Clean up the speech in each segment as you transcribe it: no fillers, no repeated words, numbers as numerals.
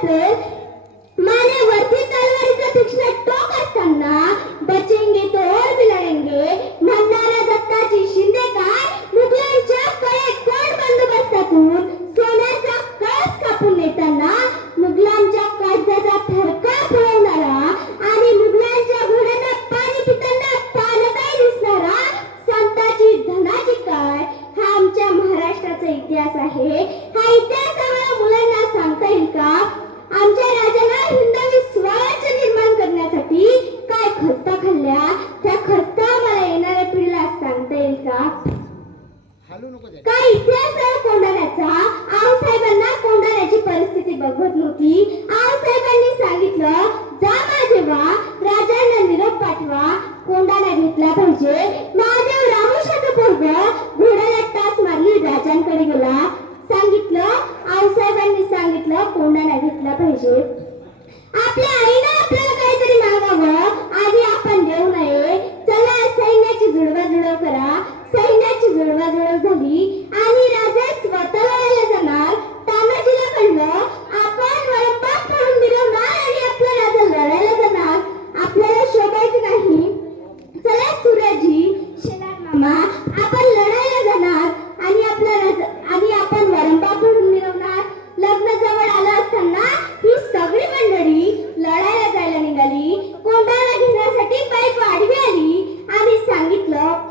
असेल, मानेवरती तलवारीचा तीक्ष्ण टोक असताना बचेंगे तो और भी लढेंगे म्हणणाऱ्या दत्ताजी शिंदेकार मुघलांच्या कडेकोट बंदोबस्तातून सोन्याचा कळस कापून नेताना मुघलांच्या काळजाचा थरका फुलवणारा आणि मुघलांच्या घोड्यांना पाणी पिताना पाणताई दिसणारा संताची धनाची काळ हा आमच्या महाराष्ट्राचा इतिहास आहे. हा इतिहास आम्हाला मुलांना सांगता येईल का? आमच्या राजाला हिंदवी स्वराज्य निर्माण करण्यासाठी काय खस्ता खाल्ल्या, त्या खस्ता मला येणाऱ्या पिढीला सांगता येईल का? काय इतिहास आहे कोंढाण्याचा? आऊसाहेबांना कोंढाण्याची परिस्थिती बघवत नव्हती. आऊसाहेबांनी सांगितलं, जा माझेवा राजांना निरोप पाठवा, कोंढाणा घेतला पाहिजे. महादेव रामोशाचं पोरगं घोड्याला टाच मारली, राजांकडे गेला. सांगितलं, आऊसाहेबांनी सांगितलं कोंढाणा घेतला पाहिजे. आपल्या आईनं आपल्याला काहीतरी मागावं आणि आपण देऊ नये. चला सैन्याची जुळवाजुळव करा. सैन्याची जुळवाजुळव झाली आणि राजा स्वतः लढायला जाणार. तानाजीला कळलं, आपण वरपाक फाडून मिरवणार आणि आपला राजा लढायला जाणार. आपल्याला शोधायचं नाही. चला सूर्याजी, शेलार मामा, आपण लढायला जाणार आणि आपला राजा आणि आपण वरंबा फोडून मिरवणार. लग्न जवळ आलं असताना ही सगळी मंडळी लढायला जायला निघाली. कोंढाणा घेण्यासाठी बायको आडवी आली आणि सांगितलं,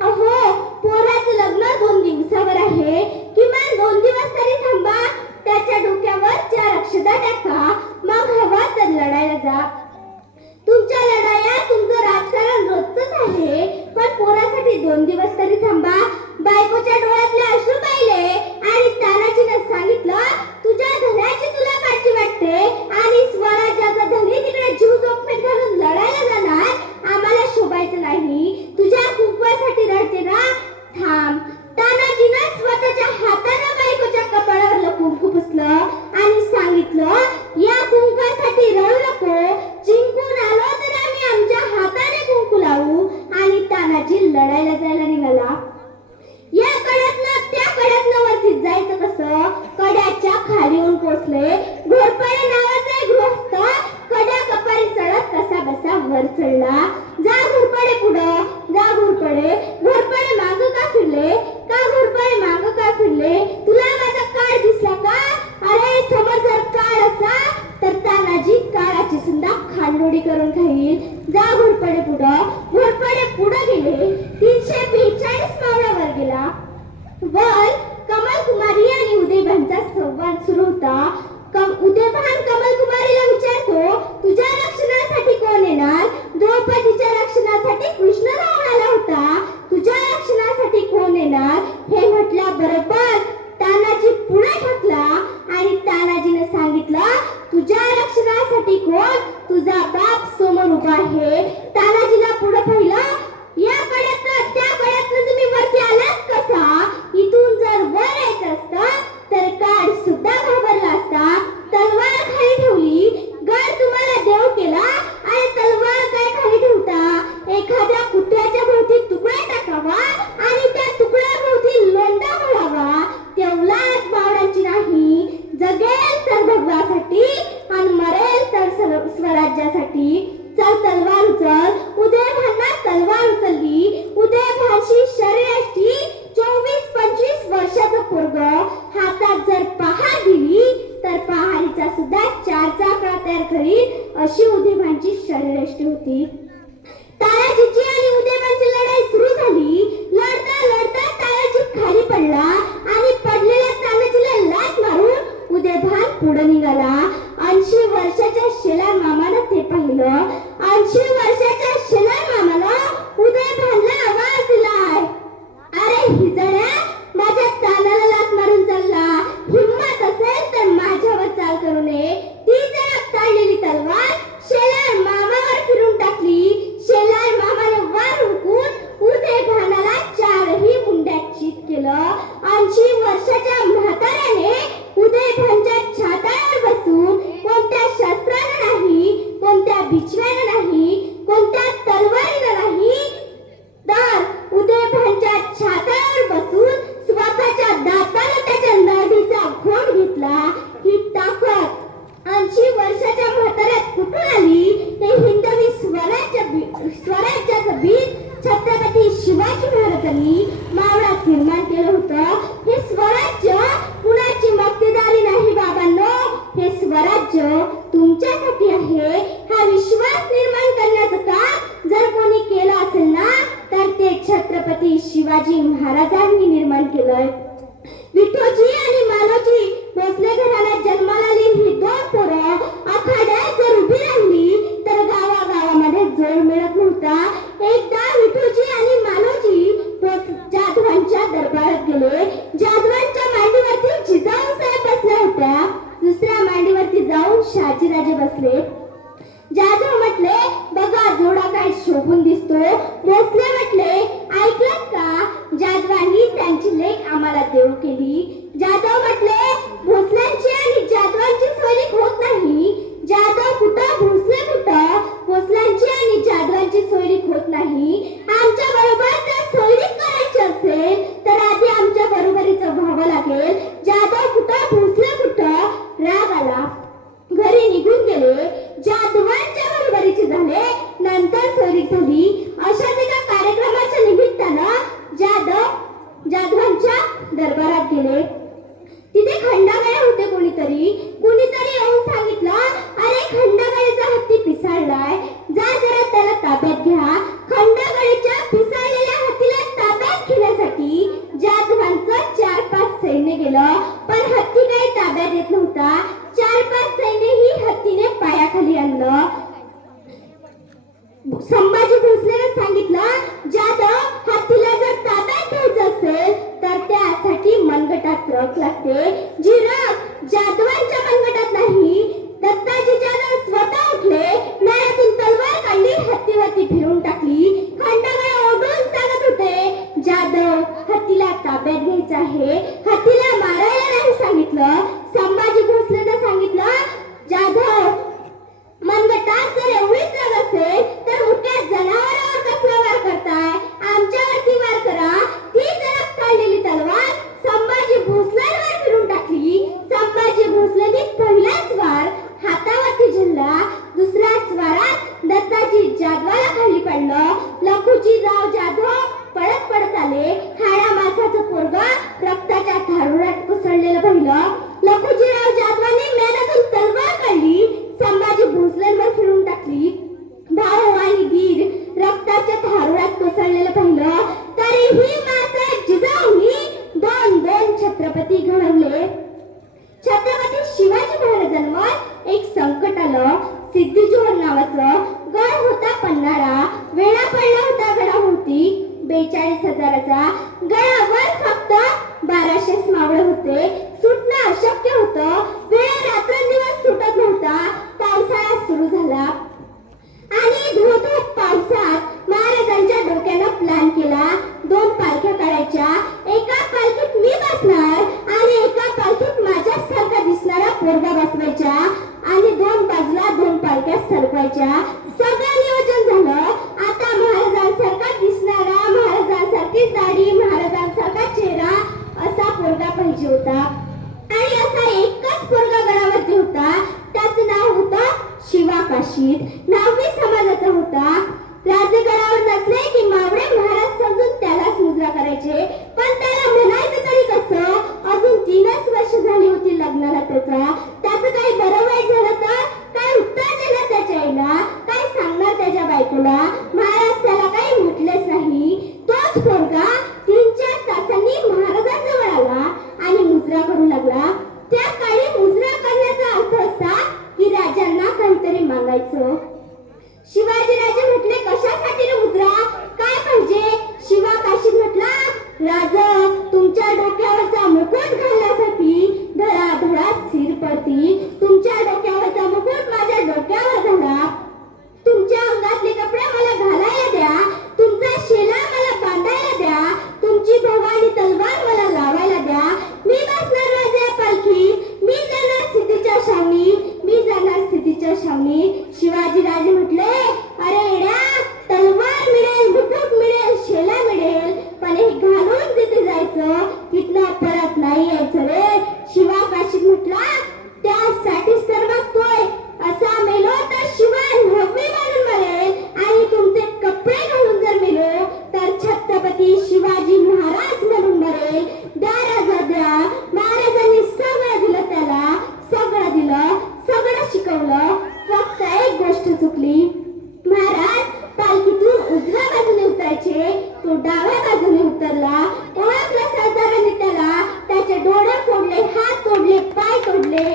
अहो पोराचं लग्न 2 दिवसावर आहे, किमान 2 दिवस तरी थांबा. त्याच्या डोक्यावर 4 अक्षता टाका, मग हवा तर लढायला जा. तुमच्या लढाया, तुमचं राजकारण रोजच आहे, पण पोरासाठी 2 दिवस तरी थांबा. बायकोच्या डोळ्यातले अश्रू पाहिले आणि तानाजीने सांगितलं, तुझ्या धन्याची तुला काळजी वाटते आणि स्वराज्याचा धनी तिकडे जीव जोखमीत घालून लढायला जाणार. आम्हाला शोभायचं नाही. तुझ्या कुंकवासाठी रडते ना, थांब. तानाजीनं स्वतःच्या हाताने बायकोच्या कपाळावर कुंकू पुसलं आणि सांगितलं, या कुंकवासाठी रडू नको. जिंकून आलो तर आम्ही आमच्या हाताने कुंकू लावू. आणि तानाजी लढायला जायला निघाला. या कड्यातनं त्या कड्यातनं वरती जायचं कसं? कड्याच्या खाली येऊन पोचले. घोरपडे नावाचा एक गृहस्थ कड्या कपारी चढत कसा बसा वर चढला. जा घोरपडे पुढं, जा घोरपडे. घोरपडे माग का फिरले? का घोरपडे माग का फिरले? तुला माझा काळ दिसला का? अरे समोर जर काळ असला तर तानाजी काळाची सुद्धा खांडोडी करून खाईल. जा घोरपडे पुढं. घोरपडे पुढे गेले. 342 मावळावर गेला. वर कमल कुमारी आणि उदयभानचा संवाद सुरू होता. उदयभान कमल कुमारीला विचारतो, तुझ्या रक्षणासाठी कोण येणार? द्रौपदीच्या रक्षणासाठी कृष्ण जाऊन आला होता. तुझ्या रक्षणासाठी कोण येणार? हे म्हटल्याबरोबर तानाजी पुढे ढकला आणि तानाजीने सांगितलं, तुझ्या रक्षणासाठी कोण? तुझा बाप समोर उभा आहे. तानाजीला पुढे पाहिलं. या कड्यातनं त्या कड्यातनं तुम्ही वरती आलात कसा? इथून जर वर यायचं असतं तर काळ सुद्धा घाबरला असता. तलवार खाली ठेवली, गड तुम्हाला देव केला आणि तलवार काय खाली ठेवता? एखाद्या कुत्र्याच्या भोवती तुकडा टाकावा आणि त्या तुकड्याभोवती लोंढा घोळावा. तेवढाच बावडांची नाही. जगेल तर भगवासाठी आणि मरेल तर स्वराज्यासाठी. चल तलवार उचल. उदयभानला तलवार उचलली. उदयभानशी शरीराची 24-25 वर्षाचं पोरगं हातात जर पहार दिली तर पहारीचा सुद्धा 4 चाकळा तयार करील अशी उदयभानची शरीरयष्टी होती. तानाजीची आणि उदयभानची लढाई सुरू झाली. लढता लढता तानाजी खाली पडला आणि पडलेल्या तानाजीला लाथ मारून उदयभान पुढे निघाला. 80 वर्षाच्या शेलार मामानं ते पाहिलं. 80 वर्षाच्या शेलार मामानं उदयभानला आवाज दिलाय, अरे हिजड्या, माझ्या तानाला लाथ मारून चालला. हिम्मत असेल तर माझ्यावर चाल करू नये. ती जर काढलेली तलवार शेलार मामावर फिरून टाकली. शेलार मामाने वर हुकून उदयभानाला 4ही मुंड्यात चित केलं. 80 वर्षाच्या म्हाताऱ्याने उदयभानच्या छातावर बसून कोणत्या शस्त्रानं नाही, कोणत्या बिछव्यानं नाही, कोणत्या तलवारीनं नाही, माझ्यासाठी आहे हा विश्वास निर्माण करण्याचं काम जर कोणी केलं असेल ना तर ते छत्रपती शिवाजी महाराजांनी निर्माण केलंय. विठोजी आणि मालोजी भोसले घराण्यात जन्माला आली ही दोन पोरं आखाड्यात जर उभी राहिली तर गावागावामध्ये जोर मिळत नव्हता. एकदा विठोजी आणि मालोजी जाधवांच्या दरबारात गेले. जाधवांच्या मांडीवरती जिजाऊ साहेब बसल्या होत्या. दुसऱ्या मांडीवरती जाऊन शहाजीराजे बसले. जाधव म्हटले, बघा जोडा काय शोभून दिसतो. भोसले म्हटले, ऐकलं का जाधवांनी त्यांची लेक आम्हाला देऊ केली. जाधव म्हटले, भोसल्यांची आणि जाधवांची सोयरीक होत नाही. जाधव कुठं भोसले कुठं, भोसल्यांची आणि जाधवांची सोयरीक होत नाही. आमच्या बरोबर जर सोयरीक करायची असेल तर आधी आमच्या बरोबरीचं व्हावं लागेल. जाधव कुठं भोसले कुठं. राग आला, घरी निघून गेले. जाधवांच्या बरोबरीचे झाले, नंतर सोयरीक झाली. अशाच एका कार्यक्रमाच्या निमित्तानं जाधवांच्या दरबारात गेले. तिथे खंडागळे होते. कुणीतरी येऊन सांगितलं, अरे खंडागळेचा हत्ती पिसाळलाय, जा जरा त्याला ताब्यात घ्या. खंडागळेच्या पिसाळलेल्या हत्तीला ताब्यात घेण्यासाठी जाधवांचं 4-5 सैन्य गेलं, पण हत्ती काही ताब्यात येत नव्हता. 4-5 सैन्य ही हत्तीने पायाखाली आणलं. संभाजी भोसलेने सांगितलं, जाधव हत्तीला जर ताब्यात घ्यायचं असेल तर त्यासाठी मनगटात रग लागते. जी रग जाधवांच्या मनगटात नाही. दत्ताजी जाधव स्वतः उठले, नाळ्यातून तलवार काढली, हत्तीवरती फिरून टाकली. खंडागळे ओरडून सांगत होते, जाधव हत्तीला ताब्यात घ्यायचं आहे, हत्तीला मारायला नाही सांगितलं. संभाजी भोसलेने सांगितलं, जाधव मनगटात जर एवढीच रग असेल तर मोठ्या जनावरावर कसला वार करताय, आमच्यावरती वार करा. ती जर काढलेली तलवार संभाजी भोसलेंवर फिरून टाकली. संभाजी भोसलेंनी पहिलाच वार हातावरती झेलला. दुसऱ्याच वारात दत्ताजी जाधवाला खाली पडलं. लखुजीराव जाधव पळत आले. हाडा मासाचं पोरगं रक्ताच्या धारुडात कोसळलेलं पाहिलं. लखुजीराव जाधवांनी मेल्यातून तलवार काढली, संभाजी भोसलेंवर फिरून टाकली. भाऊ आणि दीर रक्ताच्या धारुडात कोसळलेलं पाहिलं. तरीही मासाहेब जिजाऊंनी 2 छत्रपती घडवले. छत्रपती शिवाजी महाराजांवर एक संकट आलं. सिद्धिजोहर नावाचं गड होता पन्हाळा. वेढा पडला होता गडाभोवती 42,000चा. गडावर फक्त 1200 मावळे होते. सुटणं अशक्य होतं. वेळ रात्रंदिवस सुटत नव्हता. पावसाळा सुरू झाला आणि धोधो पावसात महाराजांच्या डोक्यानं प्लॅन केला. 2 पालख्या काढायच्या. एका पालखीत मी बसणार आणि एका पालखीत माझ्यासारखा दिसणारा पोरगा बसवायचा आणि 2 बाजूला 2 पालख्या सरकवायच्या. सगळं नियोजन झालं. आता महाराजांसारखा दिसणारा, महाराजांसारखी दाढी, महाराजांसारखा चेहरा असा पोरगा पाहिजे होता. आणि असा एकच पोरगा गडावरती होता. त्याचं नाव होतं शिवा काशीद. 9वी समाजाचा होता. राजगडावर नसले की मावळे महाराज समजून त्यालाच मुजरा करायचे. पण त्याला म्हणायचं तरी कसं? अजून 3च वर्ष झाली होती लग्नाला त्याचं काही बरं वाईट झालं तर काय उत्तर देणार त्याच्या आईला, काय सांगणार त्याच्या बायकोला? महाराज त्याला काही म्हटलेच नाही. तोच पोरगा 3-4 तासांनी महाराजांजवळ आला आणि मुजरा करू लागला. त्या काळी मुजरा करण्याचा अर्थ असा की राजांना काहीतरी मागायचं. शिवाजीराजे म्हटले, कशासाठी रे मुजरा, काय पाहिजे? शिवा काशीद म्हटला, राजा तुमच्या डोक्यावरचा मुकुट घालण्यासाठी धडा सिर पडती. तुमच्या डोक्यावरचा मुकुट माझ्या डोक्यावर घाला. तुमच्या अंगातले कपडे मला घालायला द्या. तुमचा शेला मला बांधायला द्या. तुमची भवानी तलवार मला लावायला द्या. मी बसणार राजा पालखीत. मी जाणार स्थितीच्या शावणी. शिवाजीराजे म्हटले, अरे येड्या, तलवार मिळेल, मुकुट मिळेल, शेला मिळेल, पण हे घालून तिथे जायचं, तिथनं परत नाही यायचं रे. शिवा काशीद म्हटला, त्या चुकली. महाराज पालखीतून उजव्या बाजूने उतरायचे, तो डाव्या बाजूने उतरला. ओळखला सरदारांनी त्याला. त्याचे डोळे फोडले, हात तोडले, पाय तोडले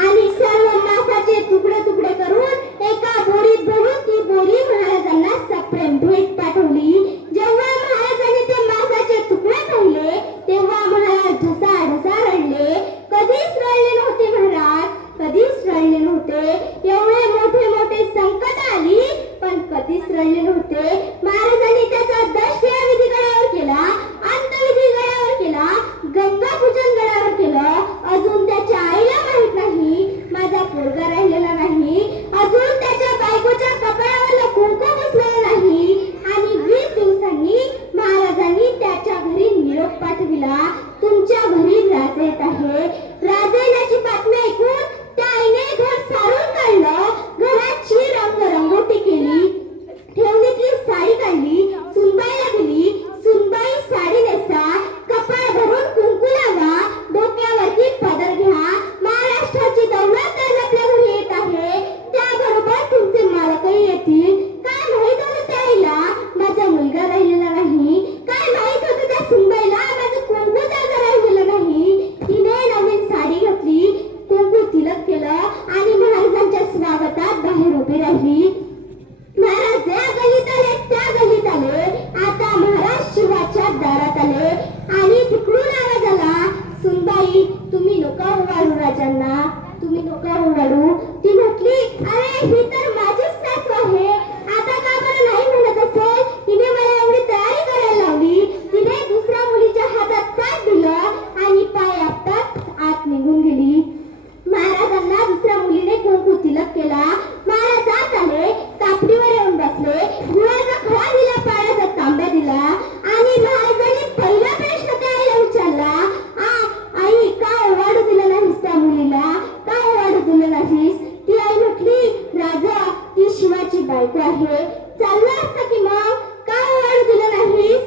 आणि सर्व मांसाचे तुकडे तुकडे करून एका बोरीत भरून ती बोरी महाराजांना सप्रेम भेट पाठवली. जेव्हा महाराजांनी ते मांसाचे तुकडे पाहिले तेव्हा महाराज ढसाढसा रडले. कधीच रडले नव्हते महाराज, कधीच रडले नव्हते. एवढे मोठे मोठे संकट आली पण कधीच रडले नव्हते. महाराजांनी त्याचा दशक्रिया विधी गडावर केला, अंतविधी गडावर केला, गंगा पूजन गडावर केलं. अजून त्याच्या आईला माहित नाही माझा पोरगा राहिलेला नाही. अजून त्याच्या बायकोच्या कपाळावर कुंकू बसलेलं नाही. आणि 20 दिवसांनी महाराजांनी त्याच्या घरी निरोप पाठविला, तुमच्या घरी राजे येत आहे. राजे येण्याची बातमी ऐकून त्या आईने घर सारून काढलं. घराची रंगरंगोटी केली, ठेवणीतली साडी काढली, सुनबाईला दिली. सुनबाई साडी नेसा, कपाळ भरून कुंकू लावा, डोक्यावरती पदर घ्या. महाराष्ट्राची दौलत आपल्या घरी येत आहे, त्याबरोबर तुमचे मालकही येतील. काय माहित होतं त्या आईला माझा मुलगा राहिलेला नाही. काय माहित होतं त्या सुनबाईला माझं कुंकू जागा राहिलेलं नाही. तिने नवीन साडी घातली, कुंकू तिलक केलं आणि महाराजांच्या स्वागतात बाहेर उभी राहिली. महाराज ज्या गल्लीत आले त्या गल्लीत आले. आता महाराज शिवाच्या दारात आले आणि तिकडून आवाज आला, सुनबाई तुम्ही नका ओवाळू राजांना, तुम्ही नका ओवाळू. ती म्हटली, अरे ही तर माझीच सासू आहे, आता का बरं नाही म्हणत असेल. तिने मला एवढी तयारी करायला लावली. तिने दुसऱ्या मुलीच्या हातात ताट दिलं आणि पाय आपटात आत निघून गेली. महाराजांना दुसऱ्या मुलीने कुंकू तिलक केला. महाराज आत आले, कापडीवर येऊन बसले, गुळाचा खडा दिला, पाण्याचा तांब्या दिला आणि महाराजांनी पहिला प्रश्न त्या आईला विचारला, आई का ओवाळू दिलं नाहीस त्या मुलीला, का ओवाळू दिलं नाहीस. ती आई म्हटली, राजा ती शिवाची बायको आहे, चाललं असतं की मग, का ओवाळू दिलं नाहीस.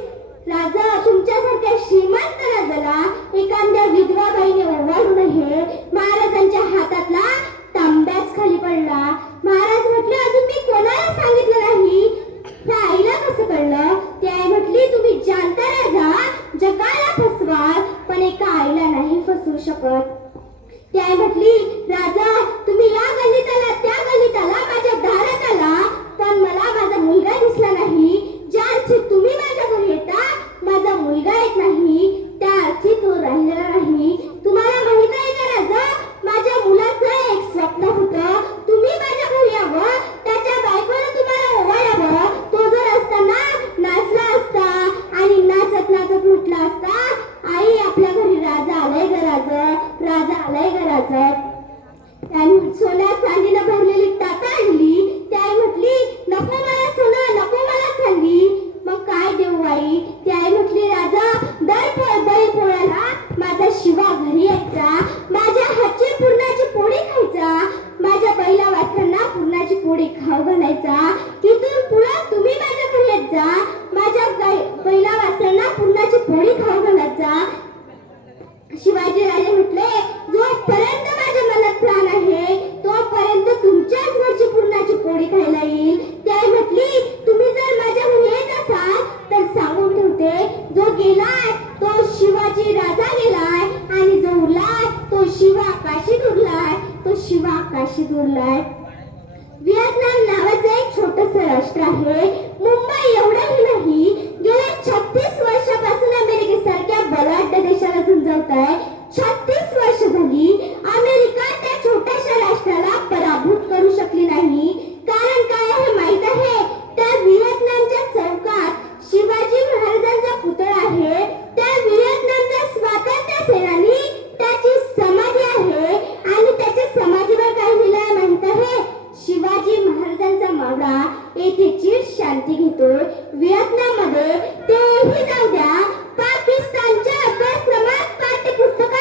राजा तुमच्यासारख्या श्रीमंत राजाला एखाद्या विधवा बाईने ओवाळू नये. महाराजांच्या हातातला तांब्याच खाली पडला. महाराज म्हटले, अजून मी कोणाला सांगितलं नाही. त्या आईला कसं कळलं. ती आई म्हटली, तुम्ही जाणता राजा जगाला फसवाल पण एका आईला नाही फसवू शकत. ती आई म्हटली, राजा तुम्ही या गल्लीत आला, त्या गल्लीत आला, माझ्या दारात आला, पण मला माझा मुलगा दिसला नाही. ज्या अर्थी तुम्ही माझ्या घरी येता माझा मुलगा येत नाही, त्या अर्थी तो राहिलेला नाही. तुम्हाला माहित आहे का राजा, माझ्या मुलाचं एक स्वप्न होतं, तुम्ही माझ्या घरी यावं, त्याच्या बायकोने तुम्हाला ओवाळावं. तो जर असताना नाचला असता आणि नाचत नाचत म्हटला असता, आई आपल्या घरी राजा आलाय ग राजा, राजा आलाय ग राजा. त्यांनी सोन्या चांदीनं भरलेली टाका आणली. ती आई म्हटली, नको मला सोनं, नको मला चांदी. मग काय देऊ आई. ती आई म्हटली, राजा दर पोळ्याला माझा शिवा घरी यायचा, माझ्या हातची पुरणाची पोळी खायचा, माझ्या बैला वासरांना पुरणाची पोळी खाऊ घालायचा. तिथून पुढे तुम्ही माझ्या घरी येत जा, माझ्या बैला वासरांना पुरणाची पोळी खाऊ घालायचा. शिवाजी राजे म्हटले, जोपर्यंत माझ्या मनात प्राण आहे तोपर्यंत तुमच्याच घरची पुरणाची पोळी खायला येईल. ती आई म्हटली, तुम्ही जर माझ्या घरी येत असाल तर सांगून ठेवते, जो गेलाय तो शिवाजी राजा गेलाय आणि जो उरलाय तो शिवा काशीत उरलाय, तो शिवा काशीत उरलाय. व्हिएतनाम नावाचं एक छोटस राष्ट्र आहे. मुंबई एवढंही नाही. गेल्या 36 वर्षापासून अमेरिकेसारख्या बलाढ्य देशाला झुंजवत आहे. 36 वर्ष झाली अमेरिका त्या छोट्याशा राष्ट्राला पराभूत करू शकली नाही. कारण काय आहे माहित आहे. त्या व्हिएतनामच्या चौकात शिवाजी महाराजांचा पुतळा आहे. त्या व्हिएतनामच्या स्वातंत्र्य सेनानी त्याची समाधी आहे आणि त्याच्या समाधीवर काय लिहिलं आहे माहित आहे. शिवाजी महाराजांचा मावळा येथे चिर शांती घेतोय. व्हिएतनाम मध्ये तेही जाऊ द्या, पाकिस्तानच्या अभ्यासक्रमात पाठ्यपुस्तक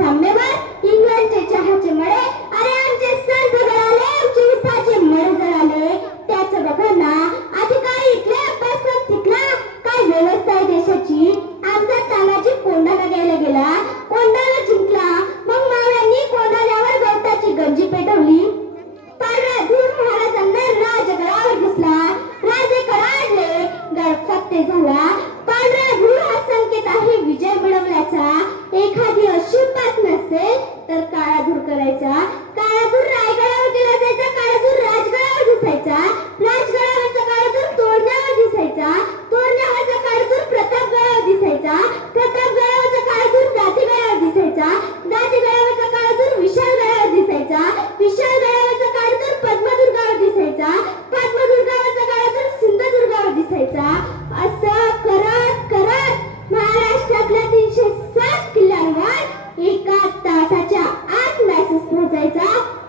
साम्यवाद इंग्लंडचे चहाचे मळे अरे आमचे संत गळाले आमचे उसाचे मळे जळाले त्याचं बघा ना अधिकारी इथले अभ्यासक्रम तिथला काय व्यवस्था आहे देशाची आमचा तानाजी कोंढाणा घ्यायला गेला कोंढाणा जिंकला मग मावळ्यांनी कोंढाण्यावर गवताची गंजी पेटवली पांढराधूर महाराजांना राजगडावर घुसला राजे कडाडले गड फत्ते झाला पांढराधूर हा संकेत आहे विजय मिळवण्याचा एखादी अशुभ बातमी नसेल तर काळाधूर करायचा काळाधूर रायगडावर गेला जायचा काळाधूर राजगडावर दिसायचा राजगडावरचा काळाधूर तोरण्यावर दिसायचा तोरण्यावरचा काळाधूर प्रतापगडावर दिसायचा प्रतापगडावरचा काळाधूर दातीगडावर दिसायचा दातीगडावरचा काळाधूर विशाळगडावर दिसायचा विशाळगडावरचा काळाधूर पद्मदुर्गावर दिसायचा पद्मदुर्गावरचा काळाधूर सिंधुदुर्गावर दिसायचा असं करत करत महाराष्ट्रातल्या 307 किल्ल्यांवर एका तासाच्या आत मेसेज पोहोचायचा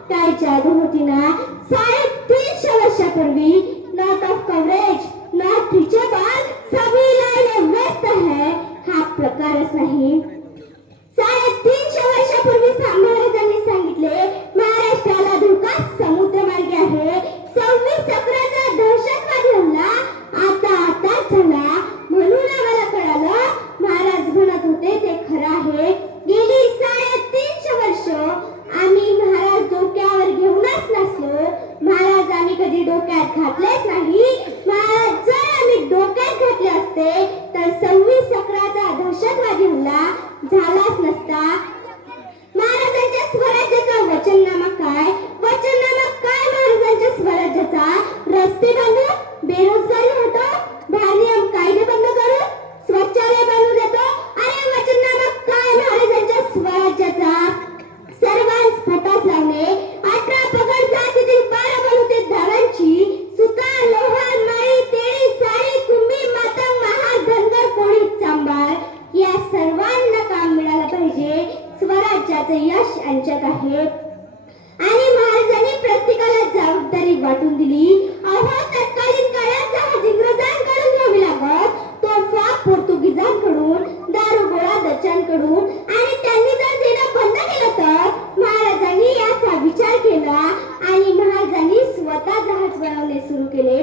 काय जादू होती ना 350 वर्षापूर्वी not of coverage not reachable सभी लाईन व्यस्त है हा प्रकारच नाही 350 वर्षापूर्वी महाराजांनी सांगितले महाराष्ट्राला धोका समुद्र मार्गे आहे 26 चक्राचा दहशतवादी हल्ला आताच झाला म्हणून आम्हाला कळालं महाराज म्हणत होते ते खरं आहे गेली 350 वर्ष आम्ही महाराज डोक्यावर घेऊनच नसलो महाराज आम्ही कधी डोक्यात घातलेच नाही महाराज जर आम्ही डोक्यात घातले असते तर 26 चक्राचा दहशतवादी हल्ला झालाच नसता महाराजांच्या स्वराज्याचा वचननामा काय महाराजांच्या स्वराज्याचा रस्ते बांधू बेरोजगारी होतो भारनियम कायदे बंद करू स्वच्छालय बांधू देतो अरे वचननामा काय महाराजांच्या स्वराज्याचा सर्वांस फटास लावणे 18 पगड जातीतील 12 बलुते धारांची सुतार लोहार माळी तेळी साळी कुंभी मातंग महार धनगर कोळी चांभार या सर्वांना काम मिळालं पाहिजे स्वराज्याचं यश यांच्यात आहे आणि महाराजांनी प्रत्येकाला जबाबदारी वाटून दिली अहो तत्कालीन काळात जहाज इंग्रजांकडून घ्यावी लागत तोफा पोर्तुगीजांकडून दारुगोळा डचांकडून आणि त्यांनी जर देणं बंद केलं तर महाराजांनी याचा विचार केला आणि महाराजांनी स्वतः जहाज बनवणे सुरू केले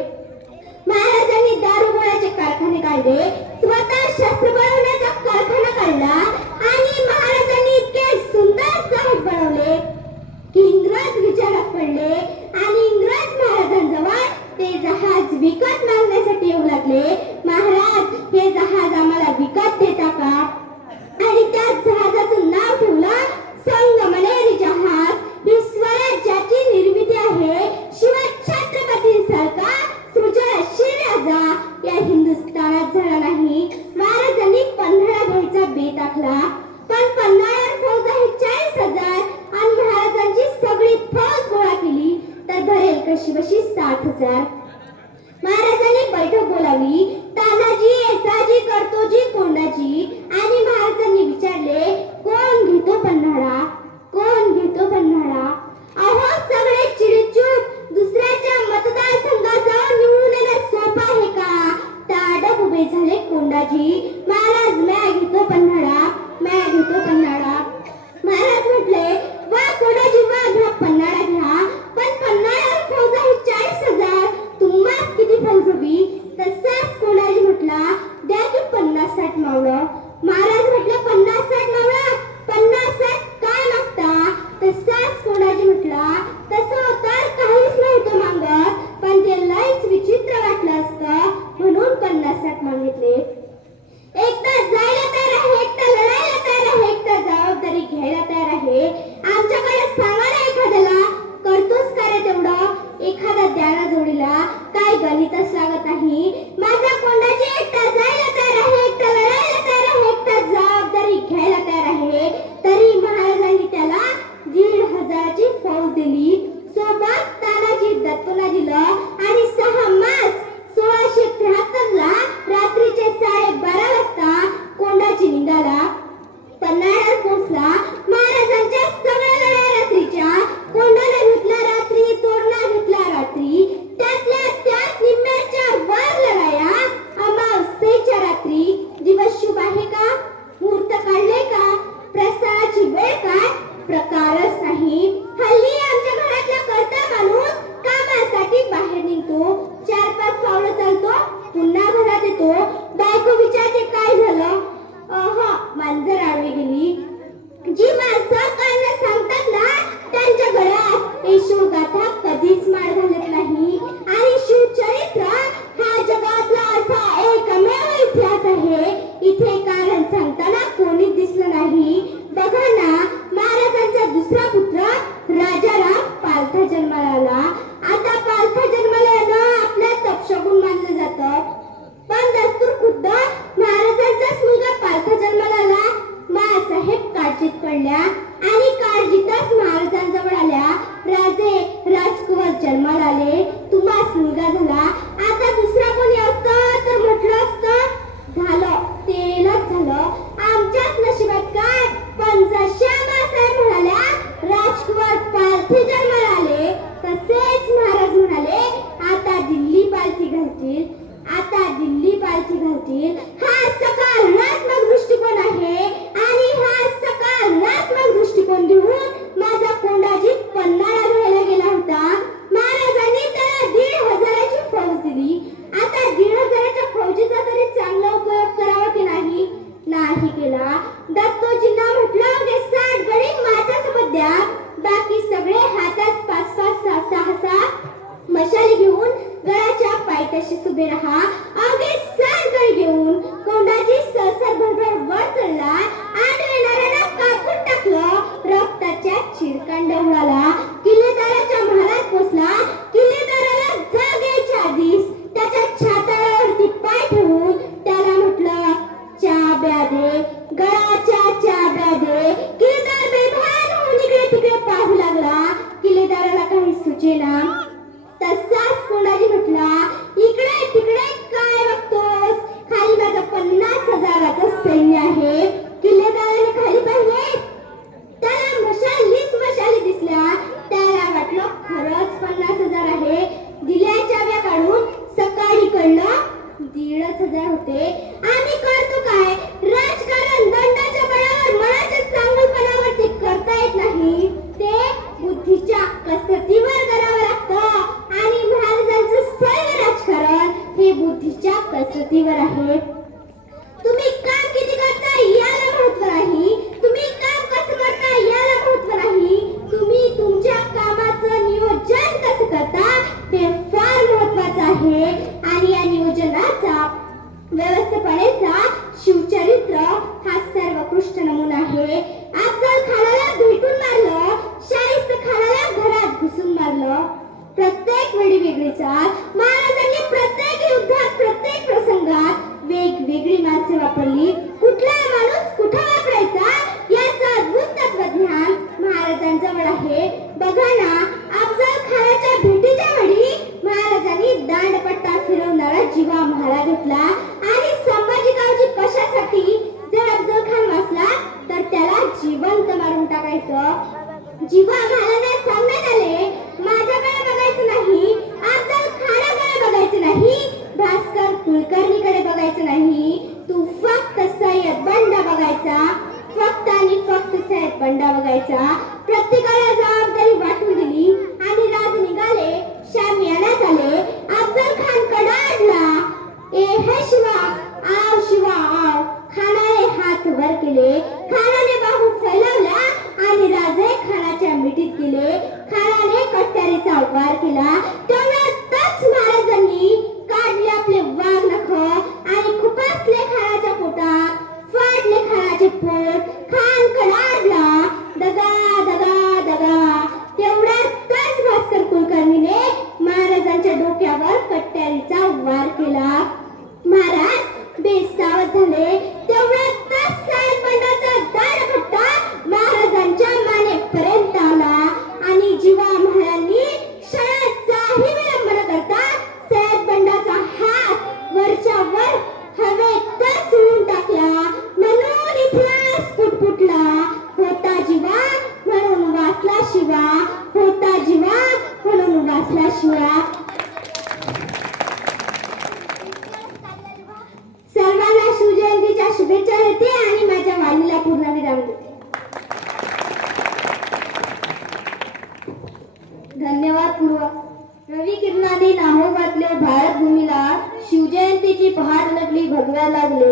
महाराजांनी दारुगोळ्याचे कारखाने काढले स्वतः शस्त्र बनवण्याचा कारखाना काढला आणि महाराजांनी इतके सुंदर जहाज बनवले की इंग्रज विचारात पडले आणि इंग्रज महाराजांजवळ ते जहाज विकत मागण्यासाठी येऊ लागले महाराज हे जहाज आम्हाला विकत देता का आणि त्या जहाजाचं नाव ठेवलं संगमनेरी जहाज ही स्वराज्याची निर्मिती आहे शिवाय छत्रपतींसारखा सृजनशील राजा या हिंदुस्थानात झाला नाही महाराजांनी पन्हाळा घ्यायचा बेत आखला पण पन्हाळ्यावर फौज आहे 40,000 आणि महाराजांची सगळी फौज गोळा केली तर भरेल कशी बशी 60,000 महाराजांनी बैठक बोलावली तानाजी येसाजी करतोजी कोंडाजी आणि महाराजांनी विचारले कोण घेतो पन्हाळा अहो सगळे चिडचूप दुसऱ्याच्या मतदारसंघात जाऊन निवडून येणं सोपं आहे का ताडक उभे झाले कोंडाजी महाराज मैं घेतो पन्हाळा महाराज म्हटले वा कोंडाजी वा घ्या पन्हाळा घ्या पण पन्हाळ्यावर फौज आहे 40,000 तुम्हाला किती फौज हवी तसाच कोंडाजी म्हटला द्या की 50-60 मावळं महाराज म्हटले 50-60 मावळं 50-60 काय मागता तसाच कोंडाजी म्हटला तसं तर काहीच नव्हतं मागत पण ते लयच विचित्र वाटलं असतं म्हणून 50-60 मागितले एकटा जायला तयार आहे एकटा लढायला तयार आहे एकटा जबाबदारी घ्यायला तयार आहे आमच्याकडे सांगा ना एखाद्याला करतोस का रे तेवढं एखादा द्याना जोडीला काय गणितच लागत नाही माझा कोंडाजी एकटा जायला तयार आहे एकटा लढायला तयार आहे एकटा जबाबदारी घ्यायला तयार आहे तरी महाराजांनी त्याला 1,500ची फौज दिली सोबत तानाजी दत्तूला दिलं आणि 6 मार्च 1673 ला रात्रीचे 12:30 वाजता कोंडाजी निघाला पन्हाळ्यावर पोहोचला महाराजांच्या प्रकारच नाही. हल्ली आमच्या घरातला करता माणूस कामासाठी बाहेर निघतो, 4-5 पावलं चालतो, पुन्हा घरात येतो. बायको विचारते काय झालं? मांजर आडवी गेली. जी माणसं कारण सांगतात ना त्यांच्या घरात यशोगाथा कधीच मार घालत नाही. आणि शिवचरित्र हा जगातला असा एकमेव इतिहास आहे इथे कारण सांगताना कोणीच दिसलं नाही. बघा ना, महाराजांचा दुसरा पुत्र राजाराम पालथा जन्माला आला. आता पालथा जन्माला येणं आपल्यात अपशगुन मानलं जातं, पण दस्तूर खुद्द महाराजांचाच मुलगा पालथा जन्माला आला. मासाहेब काळजीत पडल्या आणि काळजीतच महाराजांजवळ आल्या. राजे राजकुमार जन्माला आले, तुम्हास मुलगा झाला. आता दुसरा कोणी असतं तर म्हटलं असतं झालं तेलच झालं, आमच्याच नशिबात काय. पण जशा मासाहेब म्हणाल्या राजकुमार पालथी जन्माला आले, तसेच महाराज म्हणाले आता दिल्ली पालथी घालतील, आता दिल्ली पालथी घालतील. हा सकारात्मक दृष्टिकोन आहे आणि हा सकारात्मक दृष्टिकोन घेऊन माझा कोंडाजी पन्हाळा घ्यायला गेला होता. महाराजांनी त्याला 1,500ची फौज दिली. आता 1,500च्या फौजीचा तरी चांगला उपयोग करावा की नाही? नाही केला. दत्तोजींना म्हटलं की 60 गडी माझ्यासोबत द्या, बाकी सगळे हातात 5-5, 6-6 मशाली घेऊन गडाच्या पायथ्याशी उभे राहा. अवघे 60 गडी घेऊन कोंडाजी सरसर भरभर वर चढला. आडव्या येणाऱ्यांना कापून टाकलं. रक्ताच्या चिरकांड उडाला. किल्लेदाराच्या महालात पोचला. किल्लेदाराला जाग यायच्या आधीच त्याच्या छातावरती पाय ठेवून त्याला म्हटलं चाब्या दे, गडाच्या चाब्या दे. किल्लेदार बेभान होऊन इकडे तिकडे पाहू लागला. किल्लेदाराला काही सुचेना. तसाच कोंडाजी म्हटला इकडे तिकडे काय बघतोस, खाली माझं 50,000चं सैन्य आहे. किल्लेदाराने खाली पाहिले, त्याला मशाली दिसल्या. त्याला वाटलं खरंच 50,000 आहे. दिल्या चाव्या काढून सकाळी कळलं 1,500 होते. आम्ही करतो काय, राजकारण दंडाच्या बळावर मनाच्या चांगुलपणावरती करता येत नाही, ते बुद्धीच्या कसरतीवर करावं लागतं. आणि महाराजांचं सर्व राजकारण हे बुद्धीच्या कसरतीवर आहे. तुम्ही काम किती करता याला महत्व नाही, तुम्ही काम कसं करता याला महत्व नाही, तुम्ही तुमच्या कामाचं नियोजन कसं करता हे फार महत्वाचं आहे. आणि या नियोजनाचा व्यवस्थापनेचा शिवचरित्र हा सर्वोत्कृष्ट नमुना आहे. अफजल खानाला भेटून मारलं, शाहिस्त खानाला घरात घुसून मारलं. प्रत्येक वेळी वेगळी चाल. महाराजांनी प्रत्येक युद्धात प्रत्येक प्रसंगात वेगवेगळी माणसे वापरली. कुठला माणूस कुठं वापरायचा याचं अद्भुत तत्वज्ञान महाराजांजवळ आहे. बघा ना, अफजल खानाच्या भेटीच्या वेळी महाराजांनी दांडपट्टा फिरवणारा जीवा म्हाला घेतला. आणि संभाजी गावची कशासाठी, जर अफजल खान वाचला तर त्याला जिवंत मारून टाकायचं. जीवा म्हालाने सांगण्यात आले माझ्याकडे बघायचं नाही, अफजल खानाकडे बघायचं नाही, भास्कर कुलकर्णीकडे बघायचं नाही, तू फक्त सय्यद बंडा बघायचा, फक्त आणि फक्त सय्यद बंडा बघायचा. प्रत्येकाला जबाबदारी वाटून दिली आणि राज निघाले. शामियानात आले. अफजल खान कडाडला, ए हे शिवा आव, शिवा आव. खानाने हात वर केले. खानाने बाहू फैलावल्या आणि राजे खानाच्या मिठीत गेले. खानाने कट्यारीचा वार केला. तेवढ्यातच महाराजांनी काढले आपले वाघ नख आणि खुपसले खानाच्या पोटात, फाडले खानाचे पोट. खान कडाडला, दगा दगा दगा. तेवढ्यातच भास्कर कुलकर्णीने महाराजांच्या डोक्यावर कट्यारीचा वार केला. महाराज बेसावध झाले. तेवढ्यातच सय्यद बंडाचा दांडपट्टा महाराजांच्या मानेपर्यंत आला आणि जीवा महाराजांनी क्षणाचाही विलंब न करता सय्यद बंडाचा हात वरच्या वर हवेतच उडवून टाकला. म्हणून इतिहास फुटफुटला. होता जीवा म्हणून वाचला शिवा, होता जीवा म्हणून वाचला शिवा. सर्वांना शिवजयंतीच्या शुभेच्छा देते आणि माझ्या वाणीला पूर्णविराम देते. पूर्व रवी किरणाने नाहो घातले भारत भूमीला शिवजयंतीची पहाट नटली भगव्या लागले